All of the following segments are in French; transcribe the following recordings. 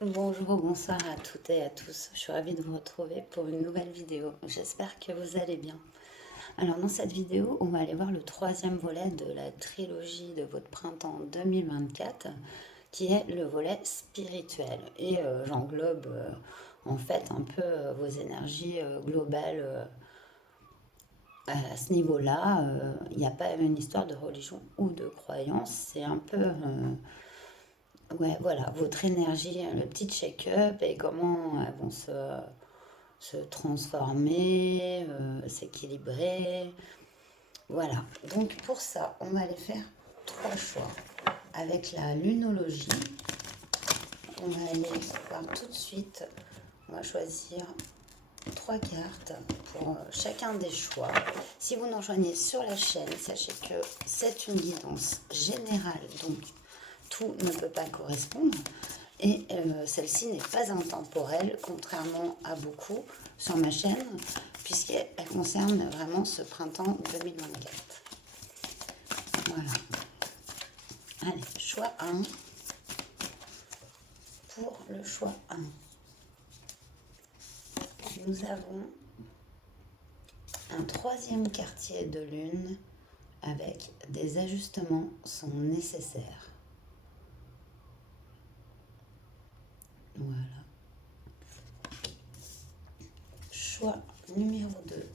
Bonjour, bonsoir à toutes et à tous. Je suis ravie de vous retrouver pour une nouvelle vidéo. J'espère que vous allez bien. Alors dans cette vidéo, on va aller voir le troisième volet de la trilogie de votre printemps 2024, qui est le volet spirituel. Et j'englobe en fait un peu vos énergies globales à ce niveau-là. Il n'y a pas une histoire de religion ou de croyance, c'est un peu ouais, voilà, votre énergie, le petit check-up et comment elles vont se transformer, s'équilibrer. Voilà. Donc pour ça, on va aller faire trois choix. Avec la lunologie, on va aller voir tout de suite. On va choisir trois cartes pour chacun des choix. Si vous nous rejoignez sur la chaîne, sachez que c'est une guidance générale, donc tout ne peut pas correspondre. Et celle-ci n'est pas intemporelle, contrairement à beaucoup sur ma chaîne, puisqu'elle concerne vraiment ce printemps 2024. Voilà. Allez, choix 1. Pour le choix 1, nous avons un troisième quartier de lune avec des ajustements sont nécessaires. Voilà. Choix numéro 2.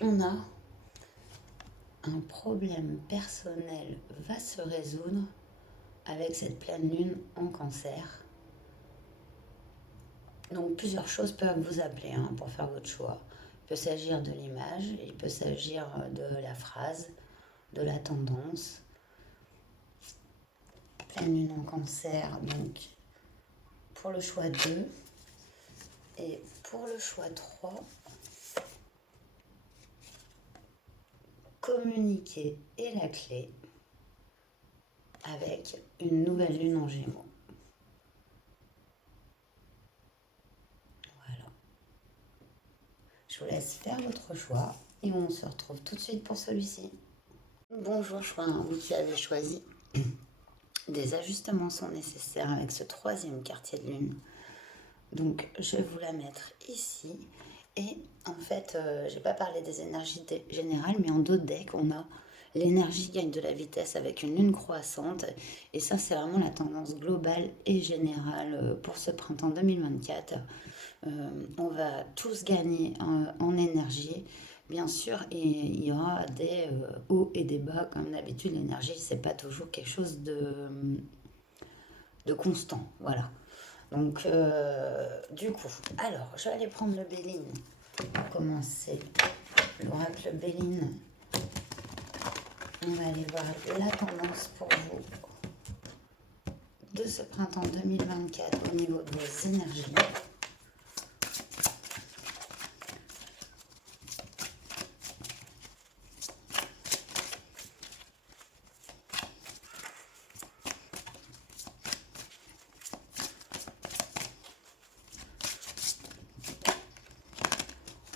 On a un problème personnel va se résoudre avec cette pleine lune en cancer. Donc plusieurs choses peuvent vous appeler pour faire votre choix. Il peut s'agir de l'image, il peut s'agir de la phrase, de la tendance. Pleine lune en cancer, donc pour le choix 2. Et pour le choix 3, communiquer est la clé avec une nouvelle lune en Gémeaux. Voilà. Je vous laisse faire votre choix et on se retrouve tout de suite pour celui-ci. Bonjour, choix 1, vous qui avez choisi. Des ajustements sont nécessaires avec ce troisième quartier de lune. Donc je vais vous la mettre ici. Et en fait, je n'ai pas parlé des énergies générales, mais en d'autres decks, on a l'énergie gagne de la vitesse avec une lune croissante. Et ça, c'est vraiment la tendance globale et générale pour ce printemps 2024. On va tous gagner en énergie. Bien sûr, et il y aura des hauts et des bas. Comme d'habitude, l'énergie, c'est pas toujours quelque chose de constant. Voilà. Donc, du coup, alors, je vais aller prendre le Béline pour commencer. L'oracle Béline. On va aller voir la tendance pour vous de ce printemps 2024 au niveau de vos énergies.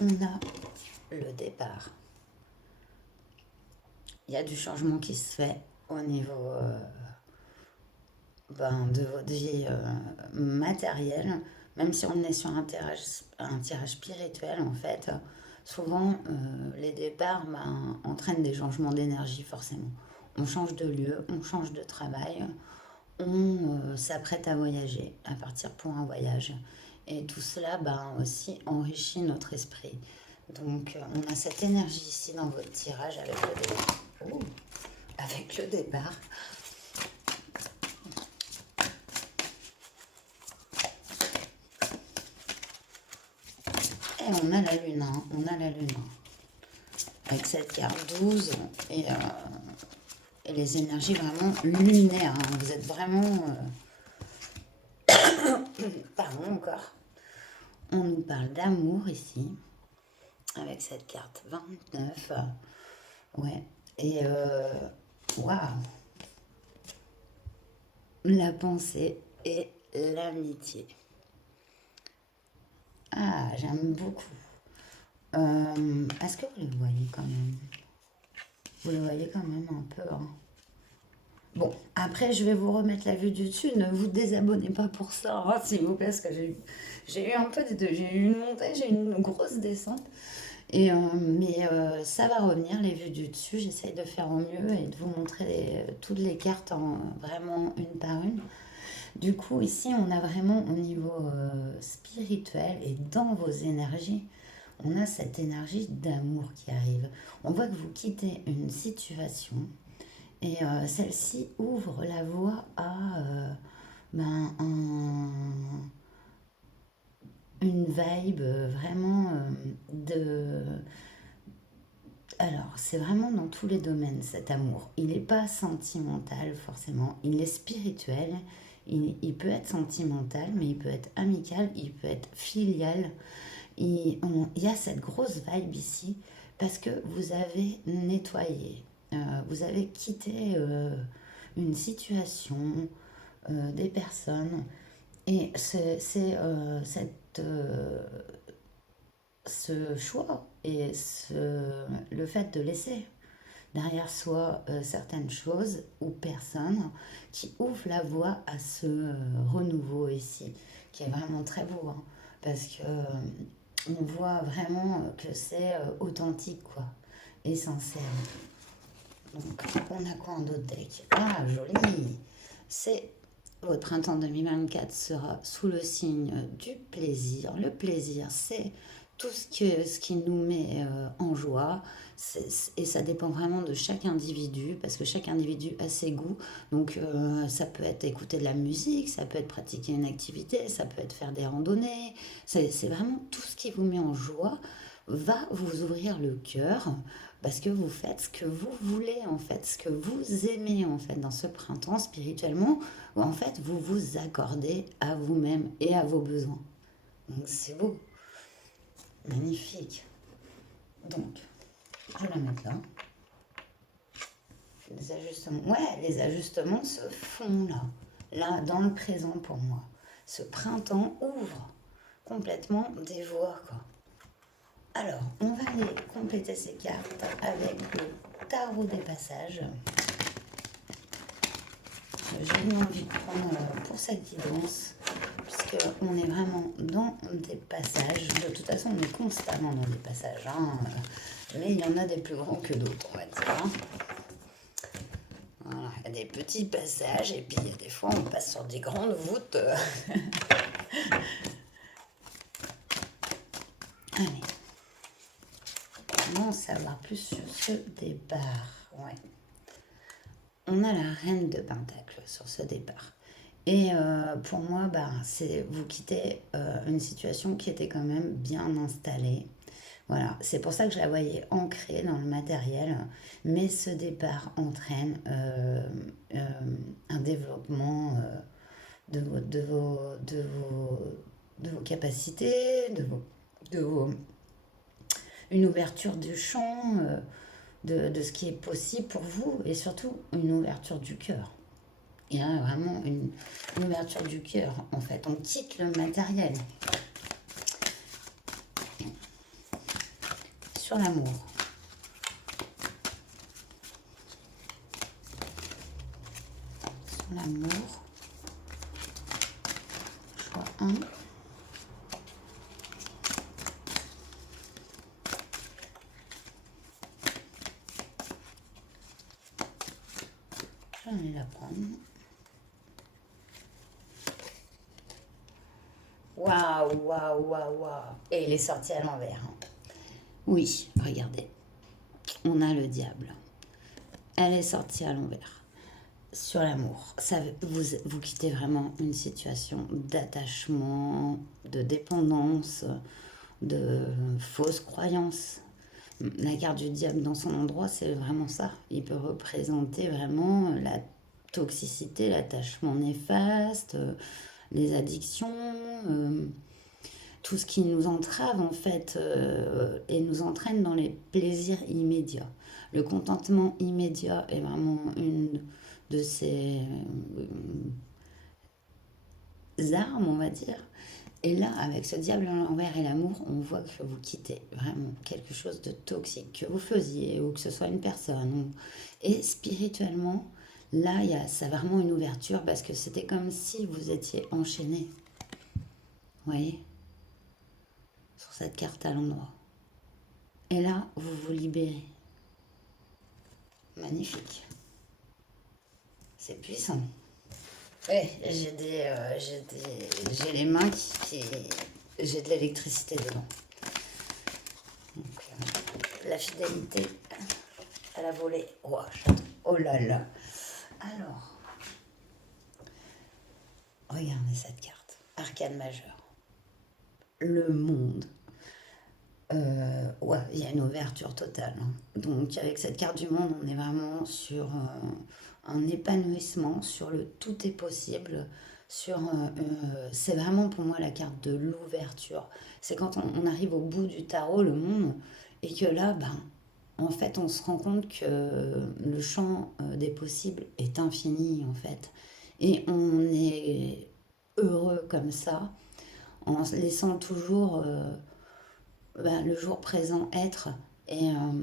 On a le départ. Il y a du changement qui se fait au niveau de votre vie matérielle, même si on est sur un tirage spirituel en fait. Souvent, les départs entraînent des changements d'énergie forcément. On change de lieu, on change de travail, on s'apprête à voyager, à partir pour un voyage. Et tout cela aussi enrichit notre esprit. Donc on a cette énergie ici dans votre tirage avec le départ. Ouh, avec le départ. Et on a la lune, on a la lune. Avec cette carte 12 et les énergies vraiment lunaires. Vous êtes vraiment... Pardon encore. On nous parle d'amour ici, avec cette carte 29. Ouais. Et waouh. La pensée et l'amitié. Ah, j'aime beaucoup. Est-ce que vous le voyez quand même? Vous le voyez quand même un peu, hein? Bon, après, je vais vous remettre la vue du dessus. Ne vous désabonnez pas pour ça, hein, s'il vous plaît, parce que j'ai eu un peu des deux. J'ai eu une montée, j'ai eu une grosse descente. Mais ça va revenir, les vues du dessus. J'essaye de faire au mieux et de vous montrer toutes les cartes vraiment une par une. Du coup, ici, on a vraiment au niveau spirituel et dans vos énergies, on a cette énergie d'amour qui arrive. On voit que vous quittez une situation et celle-ci ouvre la voie à ben, une vibe vraiment de... Alors, c'est vraiment dans tous les domaines cet amour. Il n'est pas sentimental forcément, il est spirituel, il peut être sentimental, mais il peut être amical, il peut être filial. Il y a cette grosse vibe ici parce que vous avez nettoyé, vous avez quitté une situation, des personnes, et ce choix et le fait de laisser derrière soi certaines choses ou personnes qui ouvrent la voie à ce renouveau ici, qui est vraiment très beau, hein, parce que on voit vraiment que c'est authentique, quoi, et sincère. Donc, on a quoi en d'autres deck? Ah, joli! C'est votre printemps 2024 sera sous le signe du plaisir. Le plaisir, c'est tout ce qui nous met en joie. Et ça dépend vraiment de chaque individu, parce que chaque individu a ses goûts. Donc, ça peut être écouter de la musique, ça peut être pratiquer une activité, ça peut être faire des randonnées. C'est vraiment tout ce qui vous met en joie va vous ouvrir le cœur parce que vous faites ce que vous voulez en fait, ce que vous aimez en fait dans ce printemps spirituellement, où en fait vous vous accordez à vous-même et à vos besoins. Donc c'est beau, magnifique. Donc, je vais la mettre là. Les ajustements, ouais, les ajustements se font là, dans le présent pour moi. Ce printemps ouvre complètement des voies, quoi. Alors, on va aller compléter ces cartes avec le tarot des passages. J'ai eu envie de prendre pour cette guidance, puisqu'on est vraiment dans des passages. De toute façon, on est constamment dans des passages, hein, mais il y en a des plus grands que d'autres, on va dire, hein. Voilà, il y a des petits passages, et puis il y a des fois, on passe sur des grandes voûtes. Allez, comment en savoir plus sur ce départ? Ouais. On a la reine de Pentacle sur ce départ. Et pour moi, bah, c'est vous quittez une situation qui était quand même bien installée. Voilà, c'est pour ça que je la voyais ancrée dans le matériel. Mais ce départ entraîne un développement de vos capacités, de vos, une ouverture du champ, de ce qui est possible pour vous et surtout une ouverture du cœur. Il y a vraiment une ouverture du cœur, en fait. On quitte le matériel. Sur l'amour. Sur l'amour. Choix 1. Je vais la prendre. Waouh, waouh, waouh, waouh. Et il est sorti à l'envers, hein. Oui, regardez. On a le diable. Elle est sortie à l'envers. Sur l'amour, vous quittez vraiment une situation d'attachement, de dépendance, de fausses croyances. La carte du diable dans son endroit, c'est vraiment ça. Il peut représenter vraiment la toxicité, l'attachement néfaste, les addictions, tout ce qui nous entrave en fait et nous entraîne dans les plaisirs immédiats. Le contentement immédiat est vraiment une de ces armes, on va dire. Et là, avec ce diable à l'envers et l'amour, on voit que vous quittez vraiment quelque chose de toxique que vous faisiez, ou que ce soit une personne. Et spirituellement, Là, c'est vraiment une ouverture parce que c'était comme si vous étiez enchaîné. Vous voyez, sur cette carte à l'endroit. Et là, vous vous libérez. Magnifique. C'est puissant. Ouais, j'ai les mains j'ai de l'électricité dedans. Donc, la fidélité à la volée. Oh, oh là là. Alors, regardez cette carte. Arcane majeur. Le monde. Ouais, il y a une ouverture totale, hein. Donc avec cette carte du monde, on est vraiment sur un épanouissement, sur le tout est possible, c'est vraiment pour moi la carte de l'ouverture. C'est quand on arrive au bout du tarot, le monde, et que là, ben, en fait, on se rend compte que le champ des possibles est infini, en fait. Et on est heureux comme ça, en se laissant toujours ben, le jour présent être et en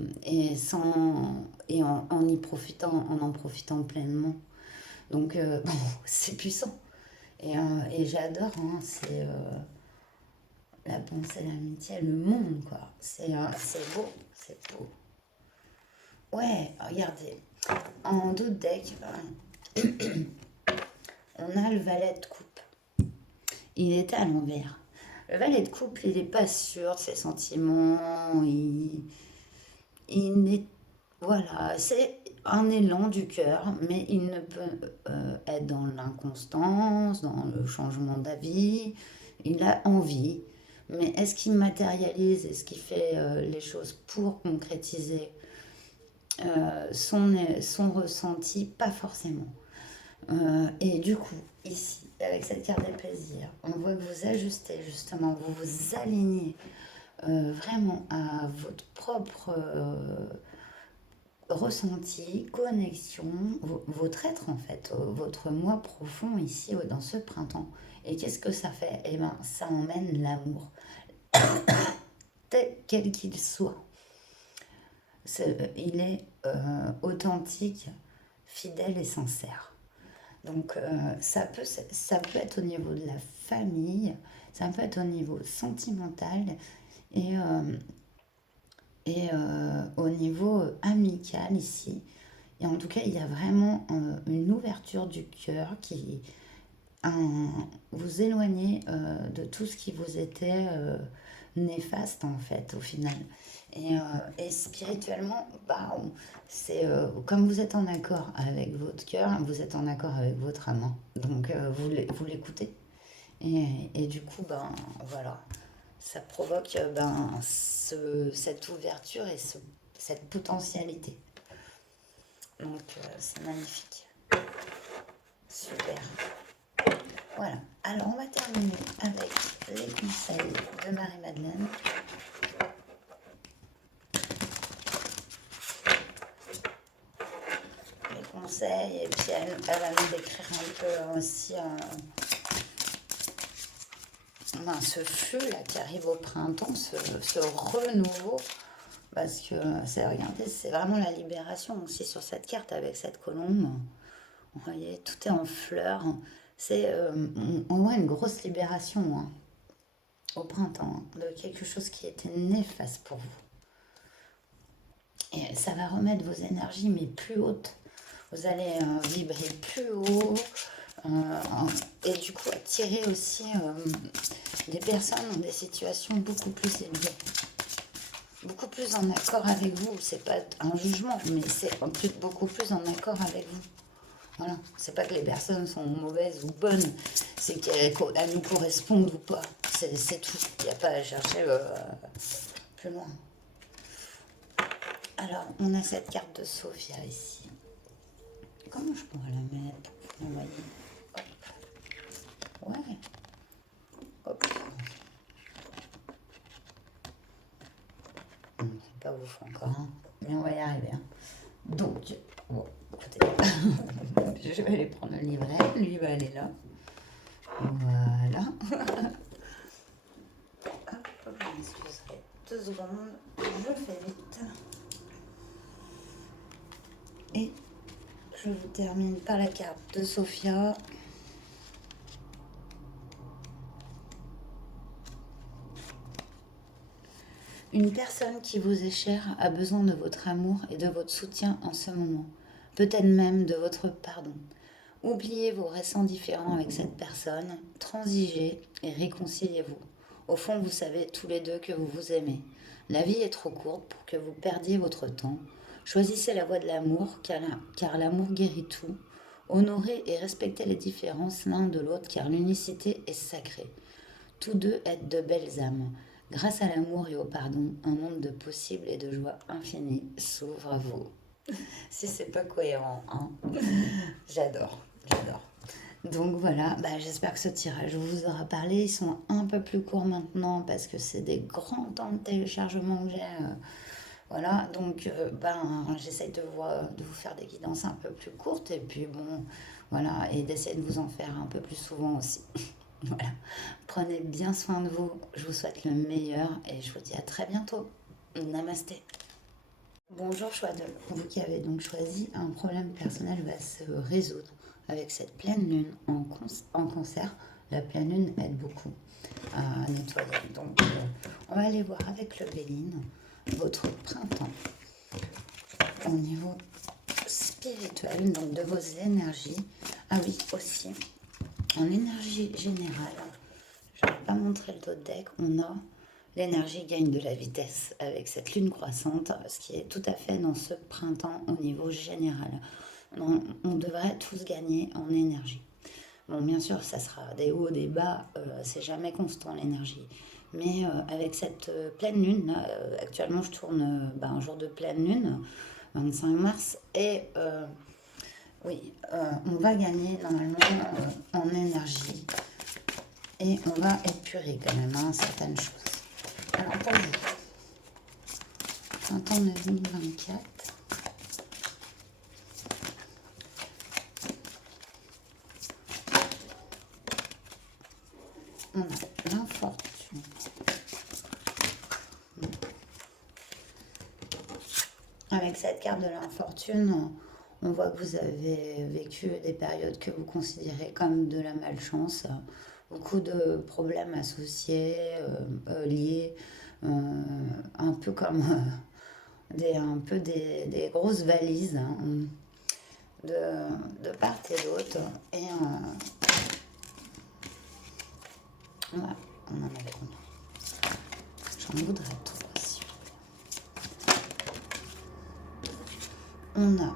y profitant, en profitant pleinement. Donc, bon, c'est puissant. Et j'adore, hein, c'est la pensée, l'amitié, le monde, quoi. C'est beau, c'est beau. Ouais, regardez. En d'autres decks, on a le valet de coupe. Il était à l'envers. Le valet de coupe, il n'est pas sûr de ses sentiments. Il est, voilà, c'est un élan du cœur, mais il ne peut être dans l'inconstance, dans le changement d'avis. Il a envie, mais est-ce qu'il matérialise, est-ce qu'il fait les choses pour concrétiser son ressenti? Pas forcément. Et du coup, ici, avec cette carte des plaisirs, on voit que vous ajustez justement, vous vous alignez vraiment à votre propre ressenti, connexion, votre être en fait, votre moi profond ici dans ce printemps. Et qu'est-ce que ça fait? Eh bien, ça emmène l'amour, tel quel qu'il soit. Il est authentique, fidèle et sincère. Donc ça peut être au niveau de la famille, ça peut être au niveau sentimental et, au niveau amical ici. Et en tout cas, il y a vraiment une ouverture du cœur qui vous éloignez de tout ce qui vous était néfaste en fait au final. Et spirituellement, bah, c'est comme vous êtes en accord avec votre cœur, vous êtes en accord avec votre âme. Donc vous l'écoutez. Et du coup, ben voilà, ça provoque ben, cette ouverture et cette potentialité. Donc c'est magnifique. Super. Voilà. Alors on va terminer avec les conseils de Marie-Madeleine. Les conseils, et puis elle va nous décrire un peu aussi ce flux là qui arrive au printemps, ce renouveau. Parce que regardez, c'est vraiment la libération aussi sur cette carte avec cette colombe. Vous voyez, tout est en fleurs. On voit une grosse libération hein, au printemps de quelque chose qui était néfaste pour vous. Et ça va remettre vos énergies, mais plus hautes. Vous allez vibrer plus haut. Et du coup, attirer aussi des personnes dans des situations beaucoup plus élevées. Beaucoup plus en accord avec vous. C'est pas un jugement, mais c'est beaucoup plus en accord avec vous. Voilà. C'est pas que les personnes sont mauvaises ou bonnes, c'est qu'elles nous correspondent ou pas. C'est tout. Il n'y a pas à chercher plus loin. Alors, on a cette carte de Sophia ici. Comment je pourrais la mettre pour vous voyez? Hop. Ouais. Hop. C'est pas ouf encore, hein. Mais on va y arriver. Hein. Donc, bon, écoutez, je vais aller prendre le livret. Lui va aller là. Voilà. Hop, vous m'excuserez 2 secondes. Je fais vite. Et Je vous termine par la carte de Sophia. Une personne qui vous est chère a besoin de votre amour et de votre soutien en ce moment, peut-être même de votre pardon. Oubliez vos récents différends avec cette personne, transigez et réconciliez-vous. Au fond, vous savez tous les deux que vous vous aimez. La vie est trop courte pour que vous perdiez votre temps. Choisissez la voie de l'amour, car l'amour guérit tout. Honorez et respectez les différences l'un de l'autre, car l'unicité est sacrée. Tous deux êtes de belles âmes. Grâce à l'amour et au pardon, un monde de possibles et de joie infinie s'ouvre à vous. Si c'est pas cohérent, hein. J'adore, j'adore. Donc voilà, j'espère que ce tirage vous aura parlé. Ils sont un peu plus courts maintenant parce que c'est des grands temps de téléchargement que j'ai. Voilà, donc j'essaye de vous faire des guidances un peu plus courtes et puis bon, voilà, et d'essayer de vous en faire un peu plus souvent aussi. Voilà, prenez bien soin de vous, je vous souhaite le meilleur et je vous dis à très bientôt. Namasté. Bonjour choix de vous qui avez donc choisi, un problème personnel va se résoudre avec cette pleine lune en cancer. La pleine lune aide beaucoup à nettoyer. Donc on va aller voir avec le Béline votre printemps au niveau spirituel, donc de vos énergies. Ah oui, aussi, en énergie générale, je ne vais pas montrer le dos de deck, on a l'énergie gagne de la vitesse avec cette lune croissante, ce qui est tout à fait dans ce printemps au niveau général. On devrait tous gagner en énergie. Bon, bien sûr, ça sera des hauts, des bas, c'est jamais constant l'énergie. Mais avec cette pleine lune, là, actuellement je tourne un jour de pleine lune, 25 mars, et oui, on va gagner normalement en énergie. Et on va épurer quand même certaines choses. Alors pour vous, printemps 2024. On a l'infortune. Avec cette carte de l'infortune, on voit que vous avez vécu des périodes que vous considérez comme de la malchance. Beaucoup de problèmes associés, liés, un peu comme des grosses valises, hein, de part et d'autre. Et voilà, on en avait combien? J'en voudrais trois aussi. On a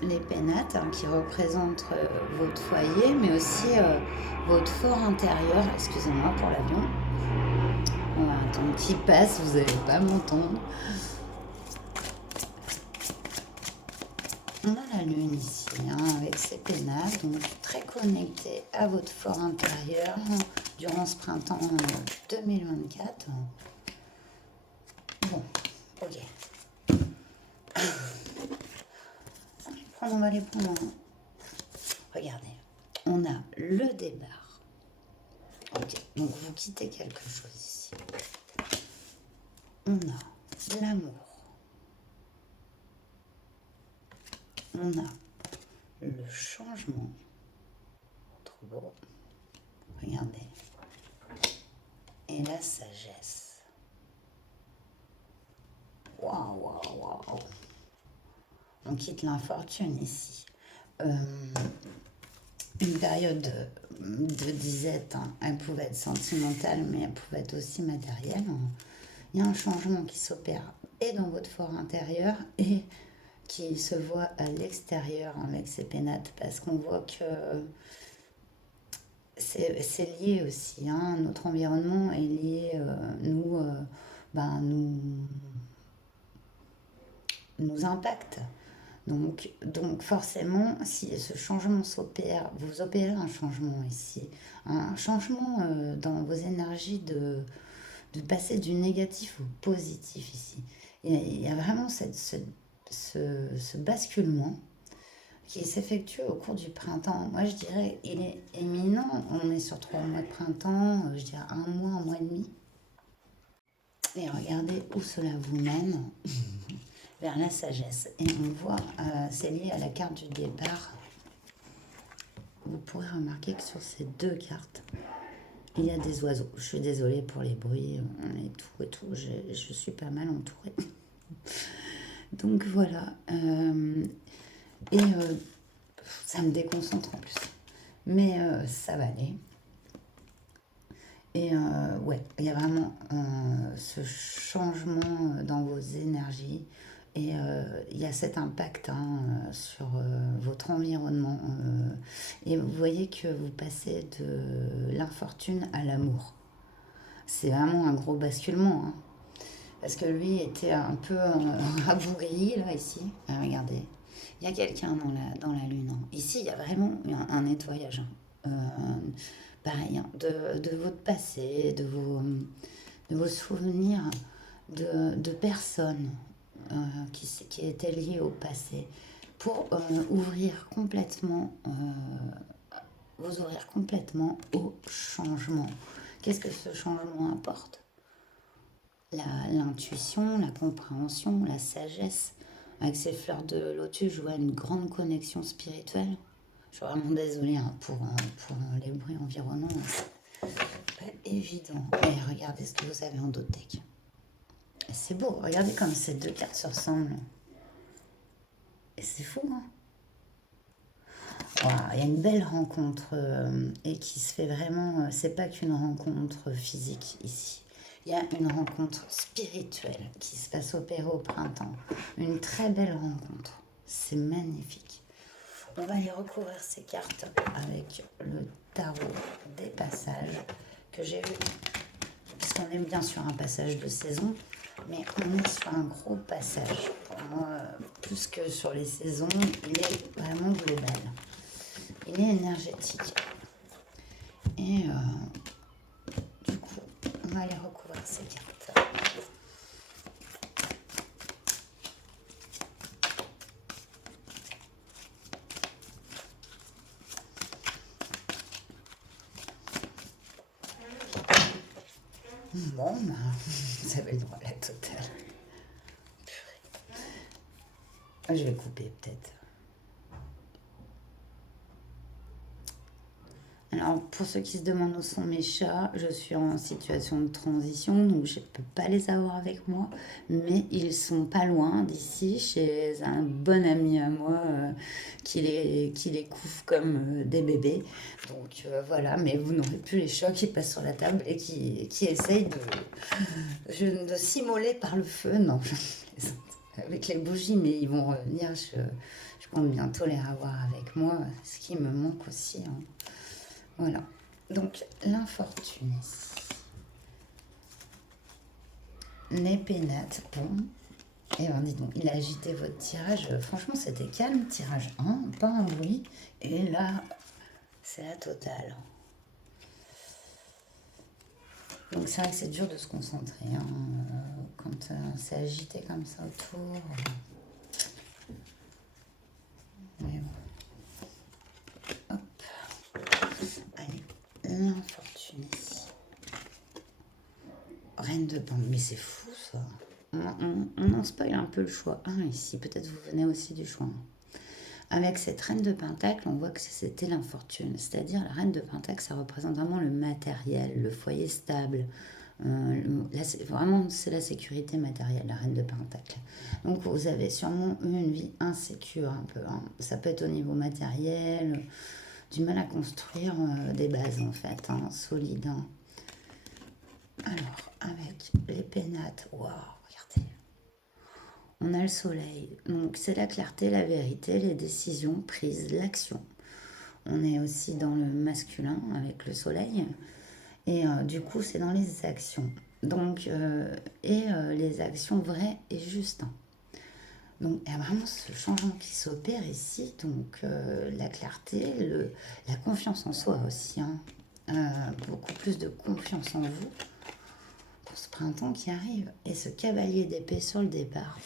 les pénates qui représentent votre foyer, mais aussi votre fort intérieur. Excusez-moi pour l'avion. On va attendre qu'il passe, vous n'allez pas m'entendre. On a la lune ici, avec ses pénates, donc très connecté à votre fort intérieur durant ce printemps 2024. Bon, ok. On va les prendre. Regardez, on a le départ. Ok, donc vous quittez quelque chose ici. On a l'amour. On a le changement. Trop beau. Regardez. Et la sagesse. Waouh, waouh, waouh. On quitte l'infortune ici. Une période de disette, hein. Elle pouvait être sentimentale, mais elle pouvait être aussi matérielle. Il y a un changement qui s'opère et dans votre fort intérieur et qui se voit à l'extérieur avec ces pénates, parce qu'on voit que c'est lié aussi, hein. Notre environnement est lié, nous impacte. Donc forcément, si ce changement s'opère, vous opérez un changement ici, un changement dans vos énergies de passer du négatif au positif ici. Il y a vraiment ce basculement qui s'effectue au cours du printemps. Moi, je dirais, il est éminent. On est sur 3 mois de printemps, je dirais un mois et demi. Et regardez où cela vous mène. vers la sagesse. Et on voit, c'est lié à la carte du départ. Vous pourrez remarquer que sur ces deux cartes, il y a des oiseaux. Je suis désolée pour les bruits, on est tout et tout. Je suis pas mal entourée. Donc voilà. Et ça me déconcentre en plus. Mais ça va aller. Et ouais, il y a vraiment ce changement dans vos énergies. Et il y a cet impact sur votre environnement. Et vous voyez que vous passez de l'infortune à l'amour. C'est vraiment un gros basculement. Hein. Parce que lui était un peu rabougri, là, ici. Ah, regardez. Il y a quelqu'un dans la lune. Hein. Ici, il y a vraiment un nettoyage. Hein. Pareil, hein, de votre passé, de vos souvenirs de personnes qui étaient liées au passé, pour vous ouvrir complètement au changement. Qu'est-ce que ce changement apporte? L'intuition, la compréhension, la sagesse. Avec ces fleurs de lotus, je vois une grande connexion spirituelle. Je suis vraiment désolée hein, pour les bruits environnants. C'est pas évident. Et regardez ce que vous avez en dos de deck. C'est beau. Regardez comme ces deux cartes se ressemblent. Et c'est fou, hein? Wow, il y a une belle rencontre et qui se fait vraiment. C'est pas qu'une rencontre physique ici. Il y a une rencontre spirituelle qui se passe au printemps. Une très belle rencontre. C'est magnifique. On va aller recouvrir ces cartes avec le tarot des passages que j'ai vu. Puisqu'on est bien sur un passage de saison, mais on est sur un gros passage. Pour moi, plus que sur les saisons, il est vraiment global. Il est énergétique. Et du coup, on va aller recouvrir ces cartes. Bon, bah, vous avez le droit à la totale. Je vais couper peut-être. Alors, pour ceux qui se demandent où sont mes chats, je suis en situation de transition, donc je ne peux pas les avoir avec moi, mais ils sont pas loin d'ici, chez un bon ami à moi qui les couvre comme des bébés. Donc voilà, mais vous n'aurez plus les chats qui passent sur la table et qui essayent de s'immoler par le feu. Non, je plaisante. Avec les bougies, mais ils vont revenir. Je compte bientôt les avoir avec moi, ce qui me manque aussi. Hein. Voilà. Donc, l'infortune ici. Les pénates, bon. Et on dit donc, il a agité votre tirage. Franchement, c'était calme, tirage 1, pas un bruit. Et là, c'est la totale. Donc, c'est vrai que c'est dur de se concentrer hein, quand c'est agité comme ça autour. Mais bon. Hop. Allez, l'infortune ici. Reine de Pentacles, mais c'est fou ça. On en spoil un peu le choix. Ah, ici, peut-être vous venez aussi du choix. Avec cette reine de Pentacle, on voit que c'était l'infortune. C'est-à-dire, la reine de Pentacle, ça représente vraiment le matériel, le foyer stable. Vraiment, c'est la sécurité matérielle, la reine de Pentacle. Donc, vous avez sûrement eu une vie insécure un peu. Hein. Ça peut être au niveau matériel, du mal à construire des bases en fait, hein, solides. Hein. Alors, avec les pénates, waouh, regardez. On a le soleil, donc c'est la clarté, la vérité, les décisions prises, l'action. On est aussi dans le masculin avec le soleil, et du coup c'est dans les actions. Donc, les actions vraies et justes. Donc il y a vraiment ce changement qui s'opère ici, donc la clarté, la confiance en soi aussi, hein. Beaucoup plus de confiance en vous. Ce printemps qui arrive et ce cavalier d'épée sur le départ,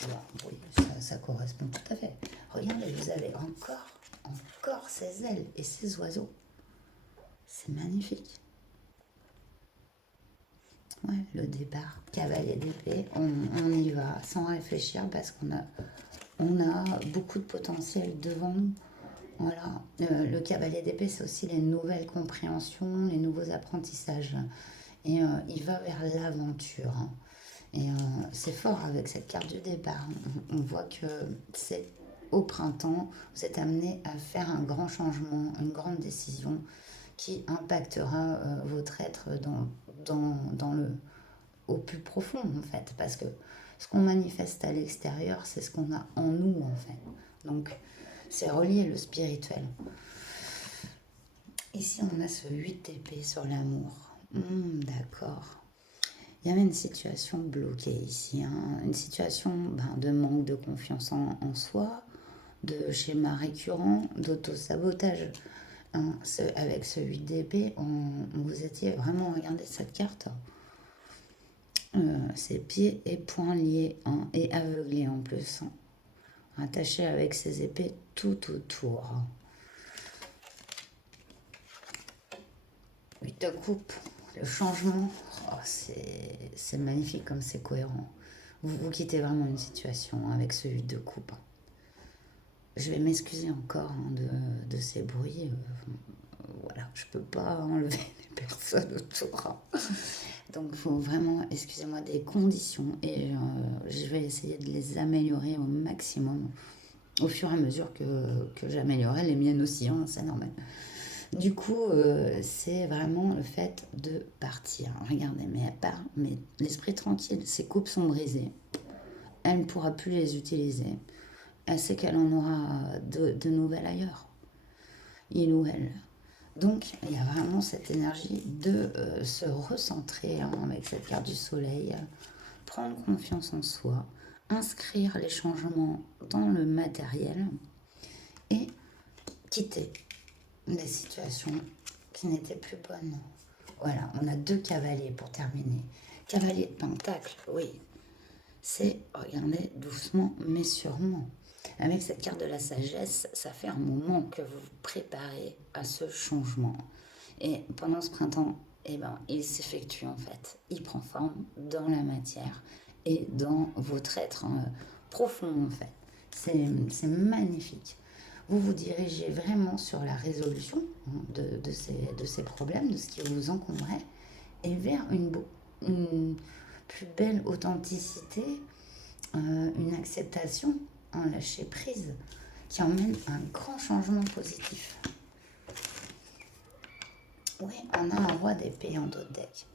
oui, ça correspond tout à fait. Regardez, vous avez encore ces ailes et ces oiseaux. C'est magnifique. Ouais, le départ, cavalier d'épée, on y va sans réfléchir parce qu'on a beaucoup de potentiel devant nous. Voilà, le cavalier d'épée, c'est aussi les nouvelles compréhensions, les nouveaux apprentissages. Et il va vers l'aventure, hein. Et c'est fort avec cette carte du départ. On voit que c'est au printemps, vous êtes amené à faire un grand changement, une grande décision qui impactera votre être dans le, au plus profond, en fait. Parce que ce qu'on manifeste à l'extérieur, c'est ce qu'on a en nous, en fait. Donc, c'est relié le spirituel. Ici, on a ce 8 d'épée sur l'amour. D'accord. Il y avait une situation bloquée ici, hein. Une situation de manque de confiance en soi, de schéma récurrent, d'auto-sabotage. Hein. Avec ce 8 d'épée, vous étiez vraiment, regardez cette carte, ses pieds et poings liés, hein, et aveuglés en plus, hein, attachés avec ses épées tout autour. 8 de coupe, le changement, oh, c'est magnifique comme c'est cohérent. Vous quittez vraiment une situation avec ce 8 de coupe. Je vais m'excuser encore, hein, de ces bruits. Voilà, je peux pas enlever les personnes autour, hein. Donc, il faut vraiment, excusez-moi, des conditions et je vais essayer de les améliorer au maximum au fur et à mesure que j'améliorerai les miennes aussi, hein, c'est normal. Du coup, c'est vraiment le fait de partir. Regardez, mais elle part, mais l'esprit tranquille, ses coupes sont brisées. Elle ne pourra plus les utiliser. Elle sait qu'elle en aura de nouvelles ailleurs. Il ou elle. Donc, il y a vraiment cette énergie de se recentrer, hein, avec cette carte du soleil, prendre confiance en soi, inscrire les changements dans le matériel et quitter des situations qui n'étaient plus bonnes. Voilà, on a 2 cavaliers pour terminer. Cavalier de pentacle, oui, c'est, regardez, doucement mais sûrement. Avec cette carte de la sagesse, ça fait un moment que vous vous préparez à ce changement. Et pendant ce printemps, il s'effectue en fait. Il prend forme dans la matière et dans votre être, hein, profond en fait. C'est magnifique. Vous vous dirigez vraiment sur la résolution, hein, de ces problèmes, de ce qui vous encombrait, et vers une plus belle authenticité, une acceptation, un lâcher prise qui emmène un grand changement positif. Oui, on a un roi d'épée en dos de deck.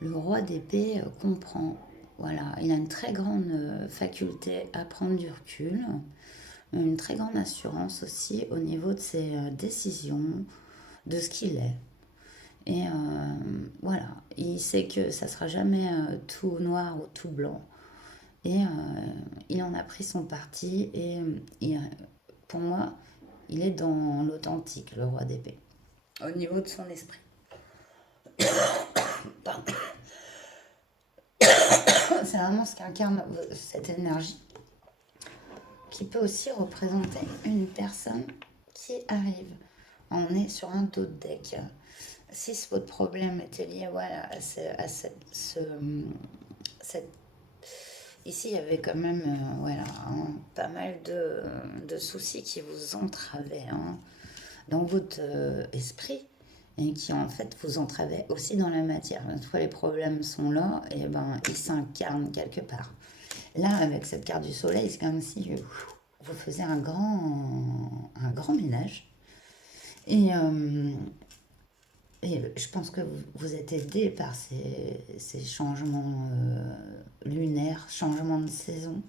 Le roi d'épée comprend, voilà, il a une très grande faculté à prendre du recul, une très grande assurance aussi au niveau de ses décisions, de ce qu'il est. Et voilà, il sait que ça sera jamais tout noir ou tout blanc. Et il en a pris son parti et pour moi, il est dans l'authentique, le roi d'épée. Au niveau de son esprit. Pardon. C'est vraiment ce qu'incarne cette énergie qui peut aussi représenter une personne qui arrive. On est sur un dos de deck. Si votre problème était lié, voilà, à cette... Ici, il y avait quand même voilà, hein, pas mal de soucis qui vous entravaient, hein, dans votre esprit et qui en fait vous entravaient aussi dans la matière. Une fois les problèmes sont là, et ils s'incarnent quelque part. Là, avec cette carte du soleil, c'est comme si vous faisiez un grand ménage. Et je pense que vous êtes aidé par ces changements lunaires, changements de saison.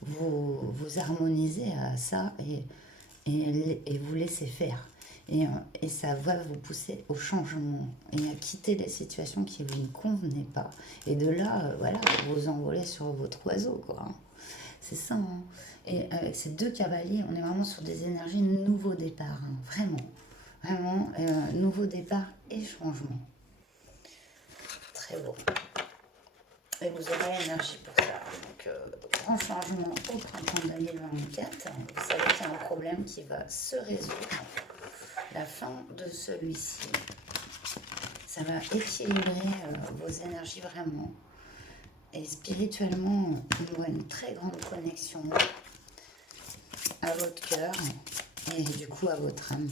Vous harmonisez à ça et vous laissez faire. Et ça va vous pousser au changement et à quitter les situations qui ne vous convenaient pas. Et de là, voilà, vous envolez sur votre oiseau, quoi. C'est ça, hein. Et avec ces 2 cavaliers, on est vraiment sur des énergies nouveau départ, hein. Vraiment. Vraiment, nouveau départ et changement. Très beau. Et vous aurez l'énergie pour ça. Donc, grand changement au printemps 2024. Vous savez qu'il y a un problème qui va se résoudre. La fin de celui-ci, Ça va équilibrer vos énergies vraiment. Et spirituellement, on voit une très grande connexion à votre cœur et du coup à votre âme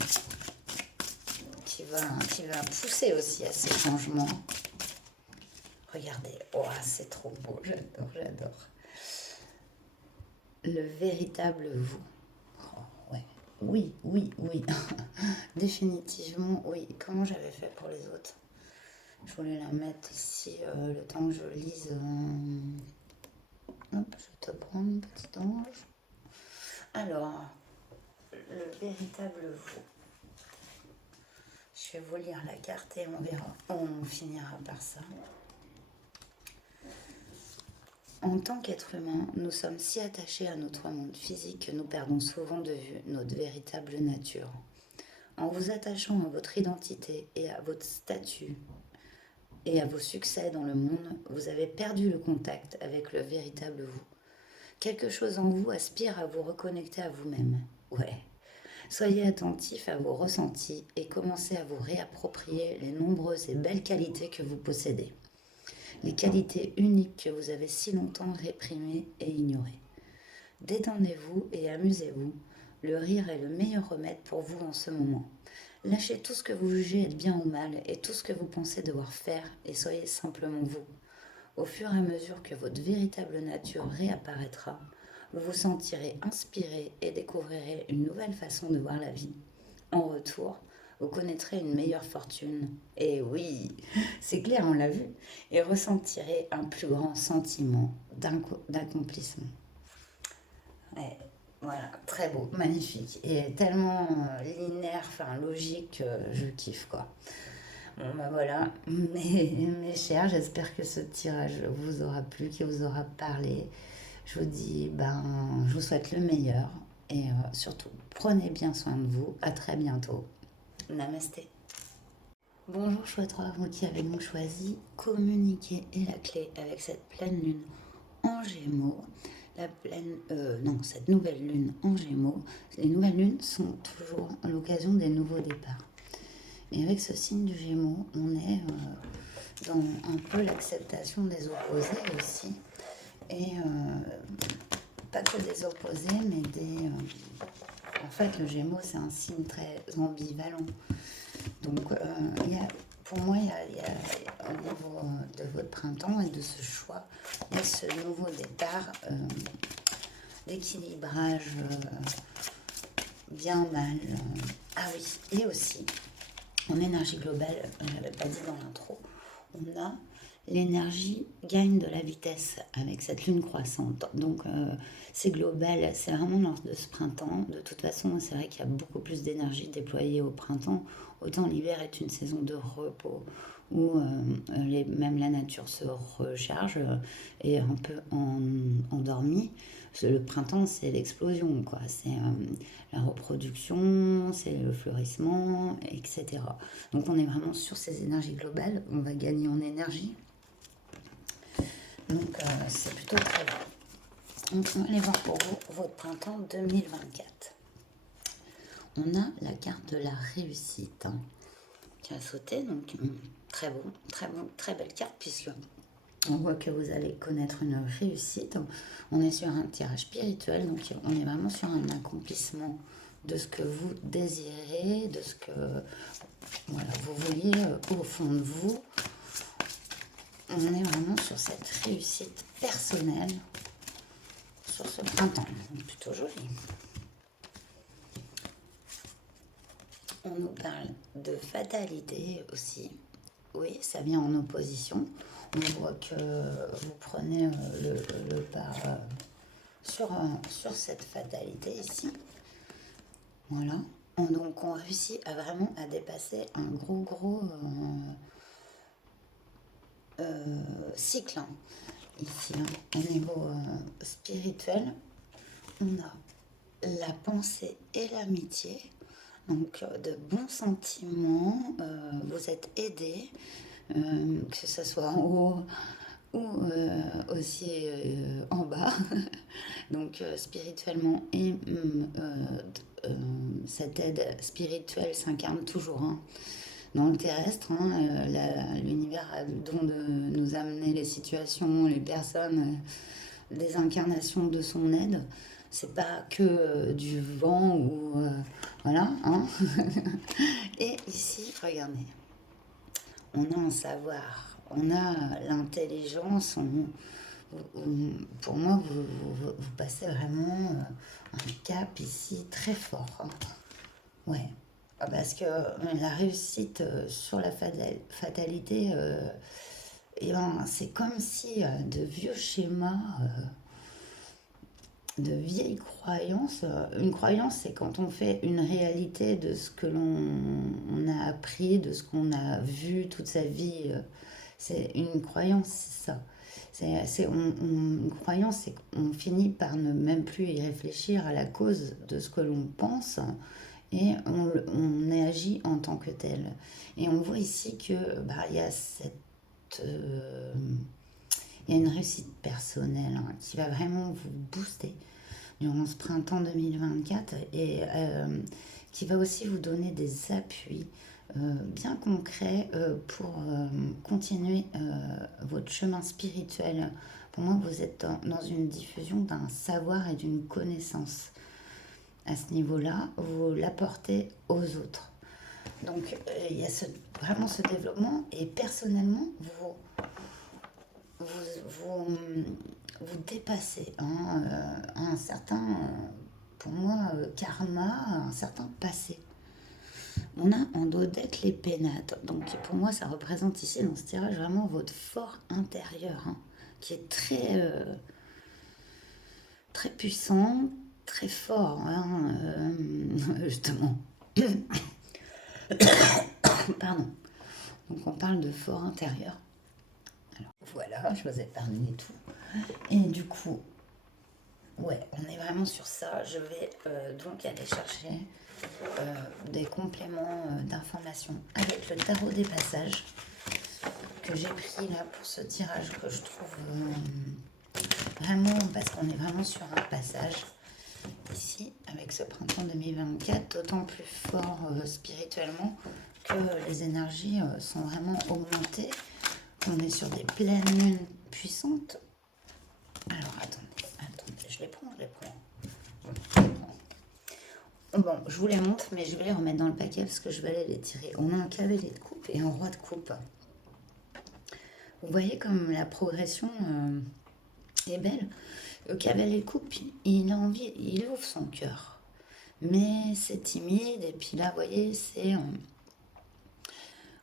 qui va pousser aussi à ces changements. Regardez, oh, c'est trop beau, j'adore. Le véritable vous. Oh, ouais. Oui. Définitivement, oui. Comment j'avais fait pour les autres? Je voulais la mettre ici, le temps que je lise. Hop, je te prends, petit ange. Alors, le véritable vous. Je vais vous lire la carte et on verra. On finira par ça. En tant qu'être humain, nous sommes si attachés à notre monde physique que nous perdons souvent de vue notre véritable nature. En vous attachant à votre identité et à votre statut et à vos succès dans le monde, vous avez perdu le contact avec le véritable vous. Quelque chose en vous aspire à vous reconnecter à vous-même. Ouais. Soyez attentif à vos ressentis et commencez à vous réapproprier les nombreuses et belles qualités que vous possédez. Les qualités uniques que vous avez si longtemps réprimées et ignorées. Détendez-vous et amusez-vous. Le rire est le meilleur remède pour vous en ce moment. Lâchez tout ce que vous jugez être bien ou mal et tout ce que vous pensez devoir faire et soyez simplement vous. Au fur et à mesure que votre véritable nature réapparaîtra, vous vous sentirez inspiré et découvrirez une nouvelle façon de voir la vie. En retour, vous connaîtrez une meilleure fortune. Et oui, c'est clair, on l'a vu. Et ressentirez un plus grand sentiment d'accomplissement. Ouais, voilà, très beau, magnifique. Et tellement linéaire, enfin logique, je kiffe quoi. Bon ben voilà, mes chers, j'espère que ce tirage vous aura plu, qu'il vous aura parlé. Je vous dis, je vous souhaite le meilleur et surtout, prenez bien soin de vous. À très bientôt. Namasté. Bonjour chouette roi, vous qui avez donc choisi communiquer et la clé avec cette pleine lune en Gémeaux. Cette nouvelle lune en Gémeaux. Les nouvelles lunes sont toujours l'occasion des nouveaux départs. Et avec ce signe du Gémeaux, on est dans un peu l'acceptation des opposés aussi. Et pas que des opposés, mais des... en fait, le Gémeaux, c'est un signe très ambivalent. Donc, pour moi, il y a au niveau de votre printemps et de ce choix, il y a ce nouveau départ d'équilibrage bien mal. Ah oui, et aussi, en énergie globale, je n'avais pas dit dans l'intro, on a l'énergie gagne de la vitesse avec cette lune croissante. Donc c'est global, c'est vraiment lors de ce printemps. De toute façon, c'est vrai qu'il y a beaucoup plus d'énergie déployée au printemps. Autant l'hiver est une saison de repos où même la nature se recharge et un peu endormie. Le printemps, c'est l'explosion, quoi. C'est la reproduction, c'est le fleurissement, etc. Donc on est vraiment sur ces énergies globales. On va gagner en énergie. Donc c'est plutôt très bien. Donc on va aller voir pour vous votre printemps 2024. On a la carte de la réussite qui a sauté. Donc très beau, très belle carte puisque on voit que vous allez connaître une réussite. On est sur un tirage spirituel, donc on est vraiment sur un accomplissement de ce que vous désirez, de ce que vous voyez au fond de vous. On est vraiment sur cette réussite personnelle sur ce printemps. Plutôt joli. On nous parle de fatalité aussi. Oui, ça vient en opposition. On voit que vous prenez le pas sur cette fatalité ici. Voilà. Donc on réussit vraiment à dépasser un gros cycle. Ici, au niveau spirituel, on a la pensée et l'amitié. Donc de bons sentiments, vous êtes aidés, que ce soit en haut ou aussi en bas. Donc spirituellement et cette aide spirituelle s'incarne toujours. dans le terrestre, hein, l'univers a le don de nous amener les situations, les personnes, les incarnations de son aide. C'est pas que du vent ou voilà, hein. Et ici, regardez, on a un savoir, on a l'intelligence. Pour moi, vous passez vraiment un cap ici très fort, hein. Ouais. Parce que la réussite sur la fatalité, eh ben, c'est comme si de vieux schémas, de vieilles croyances. Une croyance, c'est quand on fait une réalité de ce que on a appris, de ce qu'on a vu toute sa vie. C'est une croyance, c'est ça. Une croyance, c'est qu'on finit par ne même plus y réfléchir à la cause de ce que l'on pense et on agit en tant que tel. Et on voit ici que bah, il y a une réussite personnelle, hein, qui va vraiment vous booster durant ce printemps 2024 et qui va aussi vous donner des appuis bien concrets pour continuer votre chemin spirituel. Pour moi, vous êtes dans une diffusion d'un savoir et d'une connaissance. À ce niveau-là, vous l'apportez aux autres. Donc, il y a vraiment ce développement et personnellement, vous, vous dépassez, hein, un certain, pour moi, karma, un certain passé. On a en dodec les pénates. Donc pour moi, ça représente ici dans ce tirage vraiment votre fort intérieur, hein, qui est très puissant, très fort, hein, justement. Pardon. Donc on parle de fort intérieur. Alors voilà, je vous ai épargné tout. Et du coup, ouais, on est vraiment sur ça. Je vais donc aller chercher des compléments d'informations avec le tarot des passages que j'ai pris là pour ce tirage que je trouve vraiment, parce qu'on est vraiment sur un passage ici avec ce printemps 2024 d'autant plus fort spirituellement que les énergies sont vraiment augmentées, qu'on est sur des pleines lunes puissantes. Alors attendez, je les prends. Bon, je vous les montre, mais je vais les remettre dans le paquet parce que je vais aller les tirer. On a un cavalier de coupe et un roi de coupe. Vous voyez comme la progression est belle. Le cavalier de coupe, il a envie, il ouvre son cœur. Mais c'est timide, et puis là, vous voyez, c'est...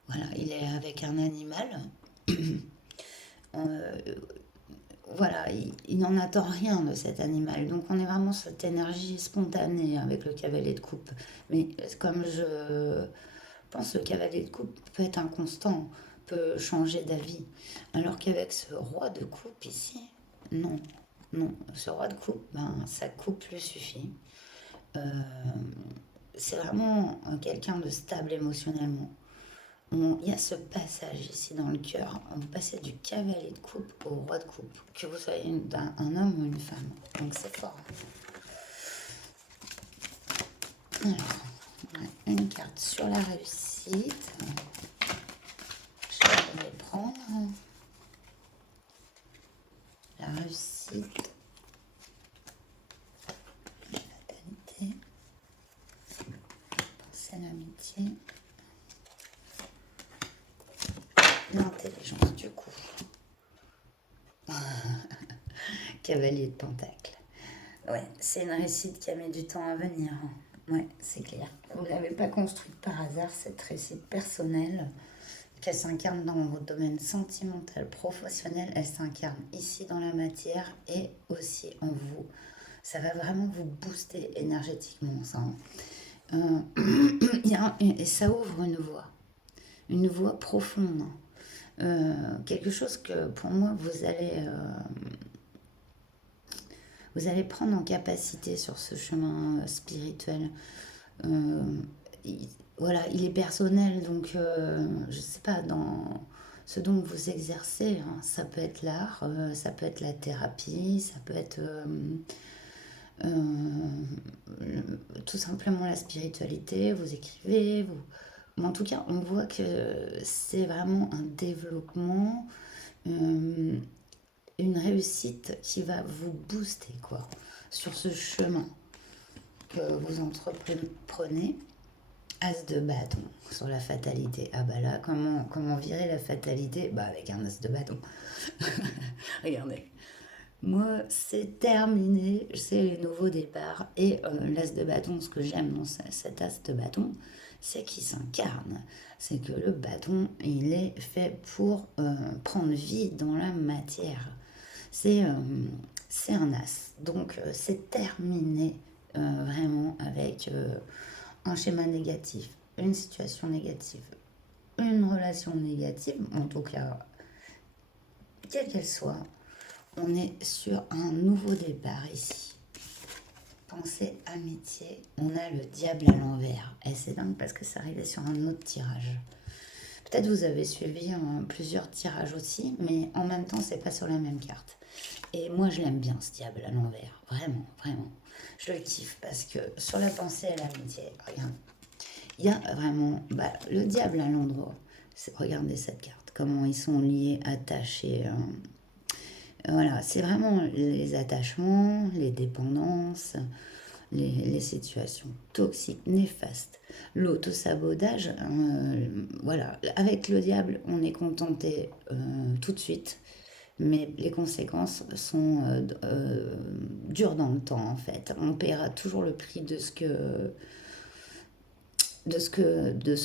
voilà, il est avec un animal. Euh, voilà, il n'en attend rien de cet animal. Donc on est vraiment sur cette énergie spontanée avec le cavalier de coupe. Mais comme je pense, le cavalier de coupe peut être inconstant, peut changer d'avis. Alors qu'avec ce roi de coupe ici, non. Non, ce roi de coupe, ben, sa coupe lui suffit. Euh, c'est vraiment quelqu'un de stable émotionnellement. Il y a ce passage ici dans le cœur. Vous passez du cavalier de coupe au roi de coupe, que vous soyez un homme ou une femme. Donc c'est fort. Alors, une carte sur la réussite. Je vais les prendre. La réussite. La fatalité. Penser à l'amitié. L'intelligence du coup. Cavalier de pentacle. Ouais, c'est une réussite qui a mis du temps à venir. Ouais, c'est clair. Vous ne l'avez pas construite par hasard, cette réussite personnelle, qu'elle s'incarne dans votre domaine sentimental, professionnel, elle s'incarne ici dans la matière et aussi en vous. Ça va vraiment vous booster énergétiquement, ça, hein. Et ça ouvre une voie profonde. Quelque chose que pour moi vous allez prendre en capacité sur ce chemin spirituel. Euh, voilà, il est personnel, donc je sais pas, dans ce dont vous exercez, hein, ça peut être l'art, ça peut être la thérapie, ça peut être euh, tout simplement la spiritualité, vous écrivez, Mais en tout cas, on voit que c'est vraiment un développement, euh, une réussite qui va vous booster, quoi, sur ce chemin que vous entreprenez. As de bâton sur la fatalité. Ah bah là, comment virer la fatalité? Bah avec un as de bâton. Regardez. Moi, c'est terminé, c'est les nouveaux départs. Et l'as de bâton, ce que j'aime dans cet as de bâton, c'est qu'il s'incarne. C'est que le bâton, il est fait pour prendre vie dans la matière. C'est euh, c'est un as. Donc, c'est terminé vraiment avec un schéma négatif, une situation négative, une relation négative, en tout cas, quelle qu'elle soit. On est sur un nouveau départ ici. Pensée amitié, on a le diable à l'envers. Et c'est dingue parce que ça arrivait sur un autre tirage. Peut-être vous avez suivi plusieurs tirages aussi, mais en même temps, c'est pas sur la même carte. Et moi, je l'aime bien, ce diable à l'envers. Vraiment, vraiment. Je le kiffe parce que sur la pensée et l'amitié, regarde, il y a vraiment le diable à l'endroit. Regardez cette carte, comment ils sont liés, attachés. Voilà, c'est vraiment les attachements, les dépendances, les situations toxiques, néfastes. L'autosabotage, voilà, avec le diable, on est contenté tout de suite, mais les conséquences sont dures dans le temps, en fait. On paiera toujours le prix de ce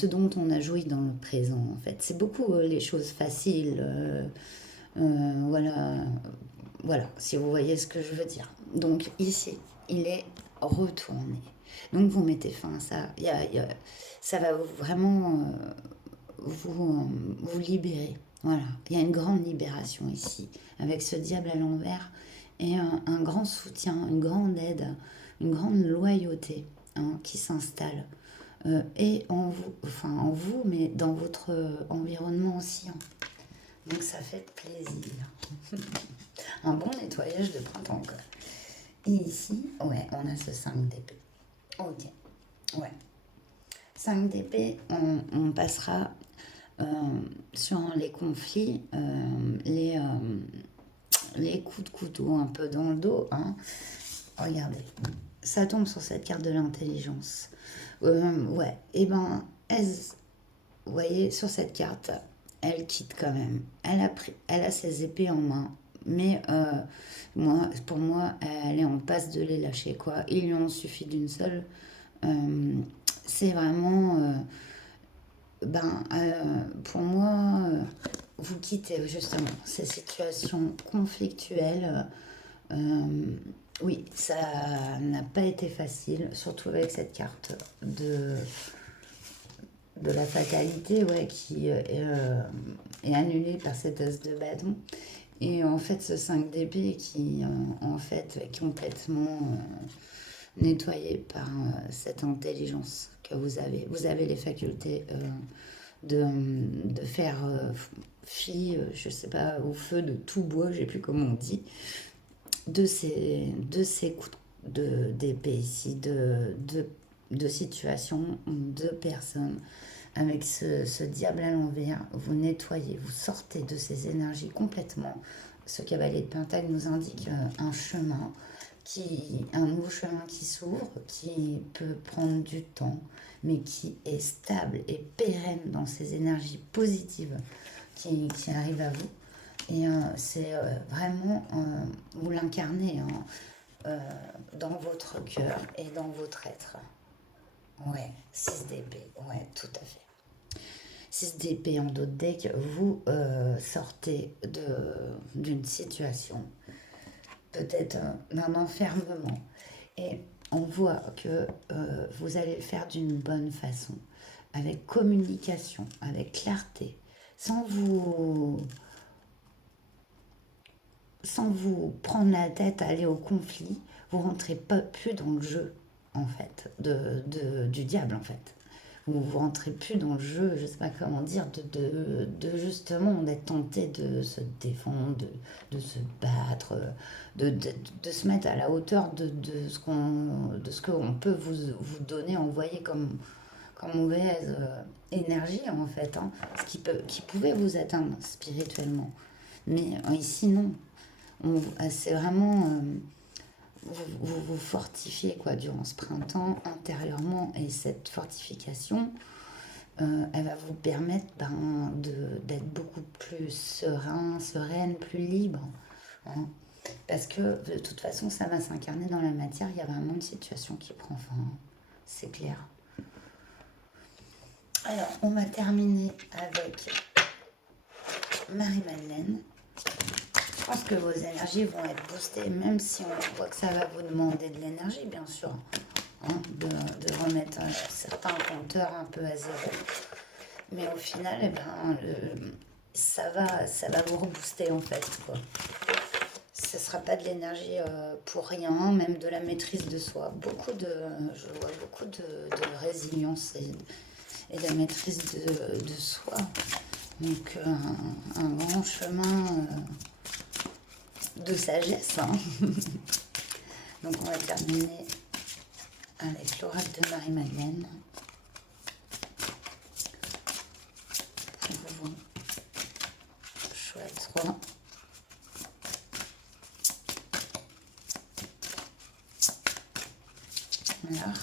dont on a joui dans le présent, en fait. C'est beaucoup les choses faciles, voilà, voilà, si vous voyez ce que je veux dire. Donc ici, il est retourné. Donc vous mettez fin à ça. Ça va vraiment vous libérer. Voilà, il y a une grande libération ici, avec ce diable à l'envers, et un grand soutien, une grande aide, une grande loyauté qui s'installe. Et en vous, enfin en vous, mais dans votre environnement aussi. Donc ça fait plaisir. Un bon nettoyage de printemps, quoi. Et ici, ouais, on a ce 5 d'épée. Ok, ouais. 5 d'épée, on passera euh, sur les conflits, les coups de couteau un peu dans le dos. Hein. Regardez, ça tombe sur cette carte de l'intelligence. Ouais, et ben, vous voyez, sur cette carte, elle quitte quand même. Elle a ses épées en main. Mais pour moi, elle est en passe de les lâcher, quoi. Il lui en suffit d'une seule. Euh, c'est vraiment, pour moi, vous quittez justement ces situations conflictuelles. Oui, ça n'a pas été facile, surtout avec cette carte de la fatalité, ouais, qui est annulée par cet as de bâton. Et en fait, ce 5 d'épée qui, en fait, est complètement nettoyé par cette intelligence que vous avez. Vous avez les facultés de faire fi, je sais pas, au feu de tout bois, je sais plus comment on dit, de ces coups d'épée ici, de situations, de personnes. Avec ce diable à l'envers, vous nettoyez, vous sortez de ces énergies complètement. Ce cavalier de Pentacle nous indique un nouveau chemin qui s'ouvre, qui peut prendre du temps, mais qui est stable et pérenne dans ces énergies positives qui arrivent à vous. Et c'est vraiment, vous l'incarnez dans votre cœur et dans votre être. Ouais, 6 d'épée, ouais, tout à fait. 6 d'épée en dos de deck, vous sortez d'une situation, peut-être d'un enfermement. Et on voit que vous allez le faire d'une bonne façon, avec communication, avec clarté, sans vous prendre la tête à aller au conflit. Vous rentrez pas plus dans le jeu, en fait, du diable, en fait. Vous rentrez plus dans le jeu, je sais pas comment dire, de justement d'être tenté de se défendre, de se battre, de se mettre à la hauteur de ce qu'on peut vous donner, envoyer comme comme mauvaise énergie en fait, hein, ce qui pouvait vous atteindre spirituellement. Mais ici, non. C'est vraiment... vous fortifiez quoi, durant ce printemps intérieurement. Et cette fortification, elle va vous permettre d'être beaucoup plus serein, sereine, plus libre. Hein. Parce que de toute façon, ça va s'incarner dans la matière. Il y a vraiment une situation qui prend fin. C'est clair. Alors, on va terminer avec Marie-Madeleine. Je pense que vos énergies vont être boostées, même si on voit que ça va vous demander de l'énergie, bien sûr, hein, de remettre certains compteurs un peu à zéro. Mais au final, eh ben, ça va vous rebooster en fait, quoi. Ce ne sera pas de l'énergie pour rien, même de la maîtrise de soi. Je vois beaucoup de résilience et de maîtrise de soi. Donc un grand chemin de sagesse. Hein. Donc on va terminer avec l'oracle de Marie-Madeleine. Pour vous choisir. Alors,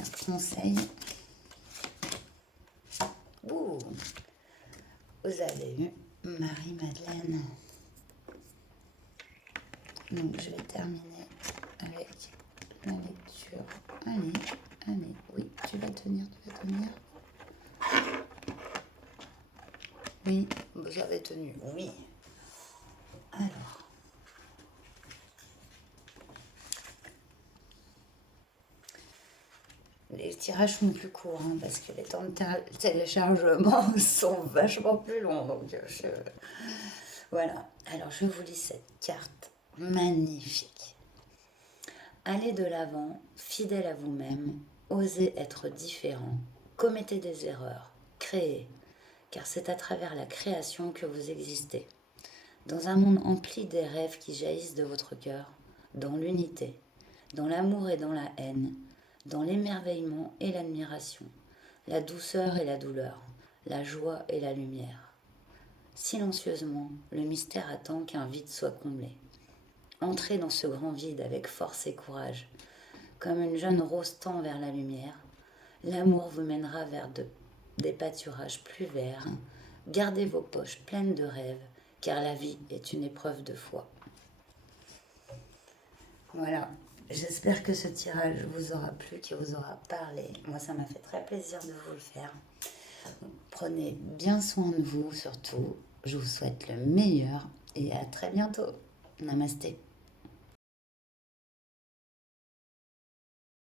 un conseil. Ouh, vous avez eu Marie-Madeleine. Donc je vais terminer avec la lecture. Allez, oui, tu vas tenir. Oui, vous avez tenu, oui. Alors. Les tirages sont plus courts, hein, parce que les temps de téléchargement sont vachement plus longs. Donc voilà. Alors je vous lis cette carte magnifique. Allez de l'avant, fidèle à vous-même, osez être différent, commettez des erreurs, créez, car c'est à travers la création que vous existez. Dans un monde empli des rêves qui jaillissent de votre cœur, dans l'unité, dans l'amour et dans la haine, dans l'émerveillement et l'admiration, la douceur et la douleur, la joie et la lumière. Silencieusement, le mystère attend qu'un vide soit comblé. Entrez dans ce grand vide avec force et courage. Comme une jeune rose tend vers la lumière, l'amour vous mènera vers des pâturages plus verts. Gardez vos poches pleines de rêves, car la vie est une épreuve de foi. Voilà, j'espère que ce tirage vous aura plu, qu'il vous aura parlé. Moi, ça m'a fait très plaisir de vous le faire. Prenez bien soin de vous, surtout. Je vous souhaite le meilleur et à très bientôt. Namasté.